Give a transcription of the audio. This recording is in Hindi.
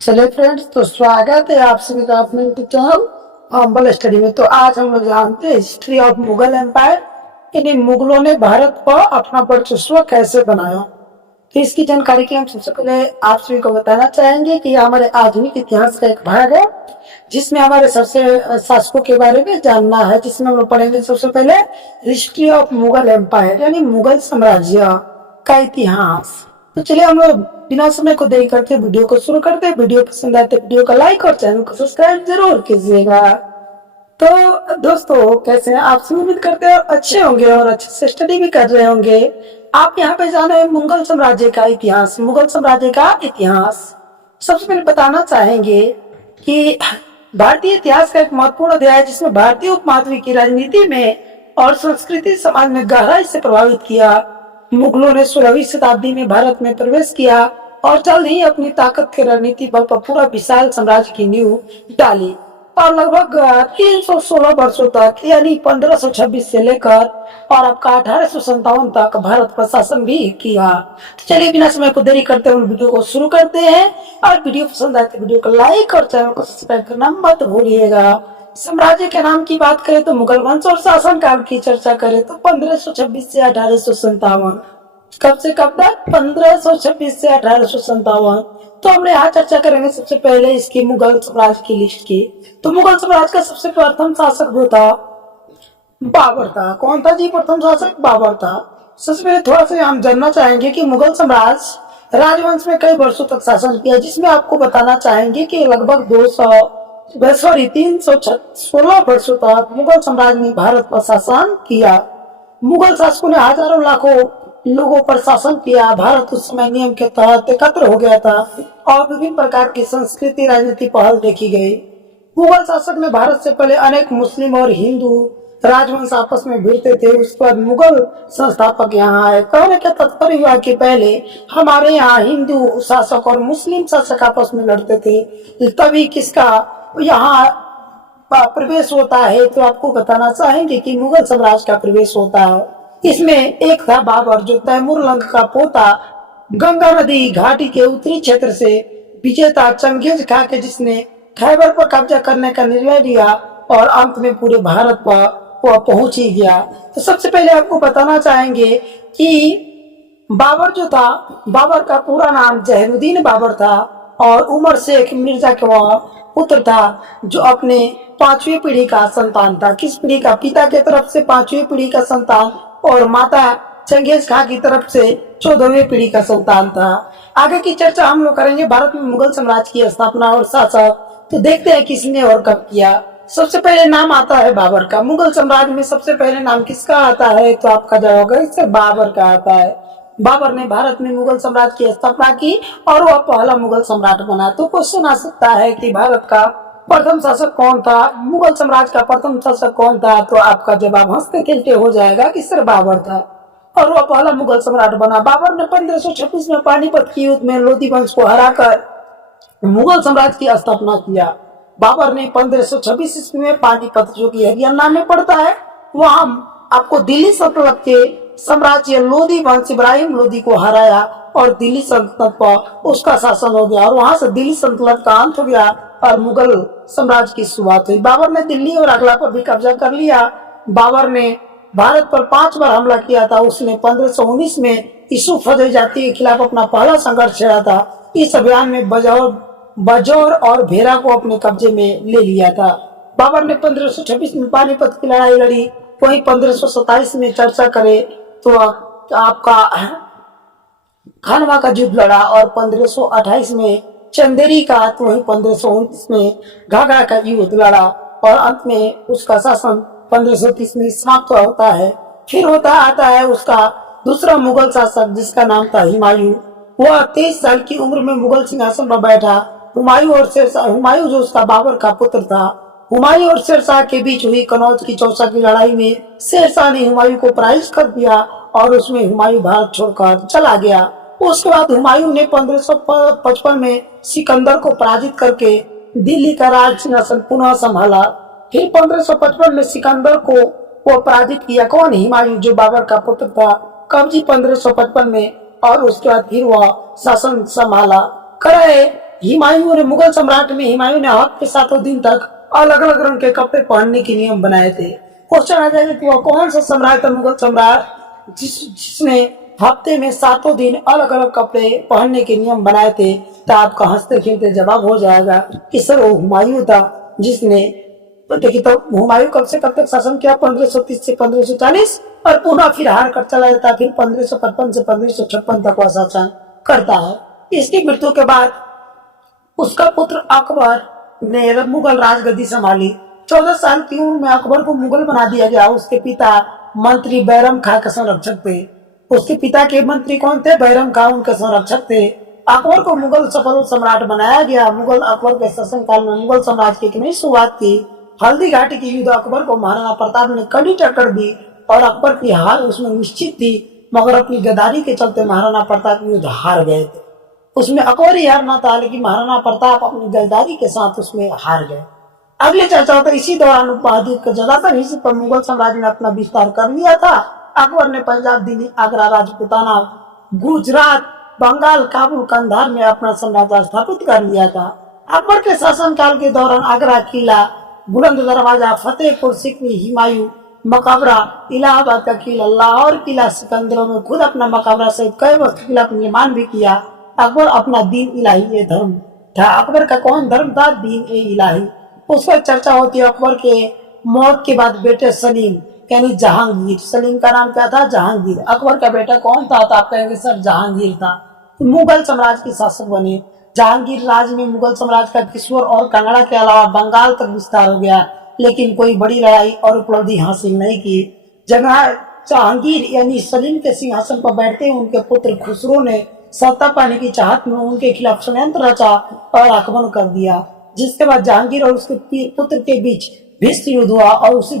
चलिए फ्रेंड्स, तो स्वागत है आप सभी का अपने यूट्यूब चैनल अम्बल स्टडी में। तो आज हम लोग जानते हैं हिस्ट्री ऑफ मुगल एम्पायर। इन मुगलों ने भारत पर अपना वर्चस्व कैसे बनाया। तो इसकी जानकारी के हम सबसे पहले आप सभी को बताना चाहेंगे कि हमारे आधुनिक इतिहास का एक भाग है जिसमें हमारे सबसे शासकों के बारे में जानना है, जिसमें हम लोग पढ़ेंगे सबसे पहले हिस्ट्री ऑफ मुगल एम्पायर यानी मुगल साम्राज्य का इतिहास। तो चलिए हम लोग बिना समय को देरी करते वीडियो को शुरू करते हैं। वीडियो पसंद आए तो वीडियो को लाइक और चैनल को सब्सक्राइब जरूर कीजिएगा। तो दोस्तों, कैसे हैं आप? सब उम्मीद करते हैं अच्छे होंगे और अच्छे से स्टडी भी कर रहे होंगे। आप यहाँ पे जाने मुगल साम्राज्य का इतिहास। मुगल साम्राज्य का इतिहास सबसे पहले बताना चाहेंगे कि भारतीय इतिहास का एक महत्वपूर्ण अध्याय है जिसमें भारतीय उपमहाद्वीप की राजनीति में और संस्कृति समाज में गहराई से प्रभावित किया। मुगलों ने 16वीं शताब्दी में भारत में प्रवेश किया और जल्द ही अपनी ताकत के रणनीति बल पर पूरा विशाल साम्राज्य की नींव डाली और लगभग 316 वर्षों तक यानी 1526 से लेकर और आपका 1857 तक भारत पर शासन भी किया। तो चलिए बिना समय को देरी करते हुए वीडियो को शुरू करते हैं। और वीडियो पसंद आए तो वीडियो को लाइक और चैनल को सब्सक्राइब करना मत भूलिएगा। साम्राज्य के नाम की बात करें तो मुगल वंश और शासन काल की चर्चा करें तो 1526 से 1857। कब से कब तक? 1526 से 1857। तो हमने यहाँ चर्चा करेंगे सबसे पहले इसकी मुगल साम्राज्य की लिस्ट की। तो मुगल साम्राज्य का सबसे प्रथम शासक जो था बाबर था। कौन था जी प्रथम शासक? बाबर था। सबसे पहले थोड़ा सा हम जानना चाहेंगे कि मुगल साम्राज्य राजवंश में कई वर्षों तक शासन किया, जिसमें आपको बताना चाहेंगे कि लगभग 316 वर्षों तक मुगल साम्राज्य ने भारत पर शासन किया। मुगल शासकों ने हजारों लाखों लोगों पर शासन किया। भारत उस समय नियम के तहत एकत्र हो गया था और विभिन्न प्रकार की संस्कृति राजनीति पहल देखी गई। मुगल शासक ने भारत से पहले अनेक मुस्लिम और हिंदू राजवंश आपस में भिड़ते थे। उसके बाद मुगल संस्थापक यहाँ आए। कहने का तात्पर्य हुआ कि पहले हमारे यहाँ हिंदू शासक और मुस्लिम शासक आपस में लड़ते थे, तभी किसका यहाँ प्रवेश होता है। तो आपको बताना चाहेंगे कि मुगल साम्राज्य का प्रवेश होता है। इसमें एक था बाबर, जो तैमूर लंग का पोता, गंगा नदी घाटी के उत्तरी क्षेत्र से विजेता चंगेज खा के जिसने खैबर पर कब्जा करने का निर्णय लिया और अंत में पूरे भारत पर वह पहुंच ही गया। तो सबसे पहले आपको बताना चाहेंगे कि बाबर जो था, बाबर का पूरा नाम जहीरुद्दीन बाबर था और उमर शेख मिर्जा के वह पुत्र था, जो अपने 5वीं पीढ़ी का संतान था। किस पीढ़ी का? पिता के तरफ से 5वीं पीढ़ी का संतान और माता चंगेज खां की तरफ से 14वीं पीढ़ी का संतान था। आगे की चर्चा हम लोग करेंगे भारत में मुगल साम्राज्य की स्थापना और शासक। तो देखते हैं किसने और कब किया। सबसे पहले नाम आता है बाबर का। मुगल साम्राज्य में सबसे पहले नाम किसका आता है? तो आपका जवाब है इससे बाबर का आता है। बाबर ने भारत में मुगल साम्राज्य की स्थापना की और वह पहला मुगल सम्राट बना। तो क्वेश्चन आ सकता है कि भारत का प्रथम शासक कौन था, मुगल साम्राज्य का प्रथम शासक कौन था? तो आपका जवाब हंसते खेलते हो जाएगा कि सर बाबर था और वह पहला मुगल सम्राट बना। बाबर ने 1526 में पानीपत की युद्ध में लोधी वंश को हराकर मुगल साम्राज्य की स्थापना किया। बाबर ने 1526 ईस्वी में पानीपत, जो कि हरियाणा में पड़ता है, वहां आपको दिल्ली सल्तनत के साम्राज्य लोधी वंश इब्राहिम लोधी को हराया और दिल्ली सल्तनत पर उसका शासन हो गया और वहां से दिल्ली सल्तनत का अंत हो गया और मुगल साम्राज्य की शुरुआत हुई। बाबर ने दिल्ली और आगरा पर भी कब्जा कर लिया। बाबर ने भारत पर 5 बार हमला किया था। उसने 1519 में यूसुफ फतेह जाति के खिलाफ अपना पहला संघर्ष छेड़ा था। इस अभियान में बजौर और भेरा को अपने कब्जे में ले लिया था। बाबर ने 1526 में पानीपत की लड़ाई लड़ी। वहीं 1527 में चर्चा करे तो आपका खानवा का युद्ध लड़ा और 1528 में चंदेरी का, तो वहीं 1529 में घाघरा का युद्ध लड़ा और अंत में उसका शासन 1530 में समाप्त होता है। फिर आता है उसका दूसरा मुगल शासक जिसका नाम था हुमायूं। वह 23 साल की उम्र में मुगल सिंहासन पर बैठा। हुमायूं जो उसका बाबर का पुत्र था। हुमायूं और शेरशाह के बीच हुई कनौज की चौसा की लड़ाई में शेरशाह ने हुमायूं को पराजित कर दिया और उसमें हुमायूं भारत छोड़कर चला गया। उसके बाद हुमायूं ने 1555 में सिकंदर को पराजित करके दिल्ली का राज सिंहासन पुनः संभाला। फिर 1555 में सिकंदर को वो पराजित किया। कौन? हुमायूं, जो बाबर का पुत्र था। कब जी? 1555 में। और उसके बाद फिर वह शासन संभाला। करे हुमायूं ने मुगल सम्राट में हुमायूं ने हक के 7 दिन तक अलग अलग रंग के कपड़े पहनने के नियम बनाए थे। क्वेश्चन आ जाएगा कि वह कौन सा सम्राट था मुगल सम्राट जिसने हफ्ते में 7 दिन अलग अलग कपड़े पहनने के नियम बनाए थे। तो आपका हंसते खेलते जवाब हो जाएगा कि सर वो हुमायूं था जिसने, देखिए तो हुमायूं कब से कब तक शासन किया, 1530 से 1540, और पुनः फिर हार कर चला जाता, फिर 1555 से 1556 तक वह शासन करता है। इसकी मृत्यु के बाद उसका पुत्र अकबर ने मुगल राजगद्दी संभाली। 14 साल की उम्र में अकबर को मुगल बना दिया गया। उसके पिता मंत्री बैरम खां के संरक्षक थे। उसके पिता के मंत्री कौन थे? बैरम खां उनके संरक्षक थे। अकबर को मुगल सफल सम्राट बनाया गया। मुगल अकबर के शासनकाल में मुगल साम्राज्य की नई शुरुआत की। हल्दी घाटी की युद्ध अकबर को महाराणा प्रताप ने कड़ी टक्कर दी और अकबर की हार उसमें निश्चित थी, मगर अपनी गद्दारी के चलते महाराणा प्रताप युद्ध हार गए थे। उसमें अकबर ही हारना था, लेकिन महाराणा प्रताप अपनी गद्दारी के साथ उसमें हार गए। अगली चर्चा होता है इसी दौरान उपमहाद्वीप के ज्यादातर हिस्से पर मुगल साम्राज्य ने अपना विस्तार कर लिया था। अकबर ने पंजाब, दिल्ली, आगरा, राजपूताना, गुजरात, बंगाल, काबुल, कंधार में अपना साम्राज्य स्थापित कर लिया था। अकबर के शासनकाल के दौरान आगरा किला, बुलंद दरवाजा, फतेहपुर सीकरी, हुमायूं मकबरा, इलाहाबाद का किला, लाहौर किला, सिकंदरों में खुद अपना मकबरा सहित कई वस्तु किला निर्माण भी किया। अकबर अपना दीन इलाही ये धर्म था। अकबर का कौन धर्म था? दीन ए इलाही। उस पर चर्चा होती है। अकबर के मौत के बाद बेटे सलीम यानी जहांगीर, सलीम का नाम क्या था? जहांगीर। अकबर का बेटा कौन था? तो आप कहेंगे सर जहांगीर था। मुगल साम्राज्य के शासक बने। जहांगीर राज में मुगल साम्राज्य का किशोर और कन्नड़ा के अलावा बंगाल तक विस्तार हो गया, लेकिन कोई बड़ी लड़ाई और उपलब्धि हासिल नहीं की। जहांगीर यानी सलीम के सिंहासन पर बैठते उनके पुत्र खुसरो ने सत्ता पाने की चाहत में उनके खिलाफ षड्यंत्र रचा और आक्रमण कर दिया, जिसके बाद जहांगीर और उसके पुत्र के बीच भीषण युद्ध हुआ और उसी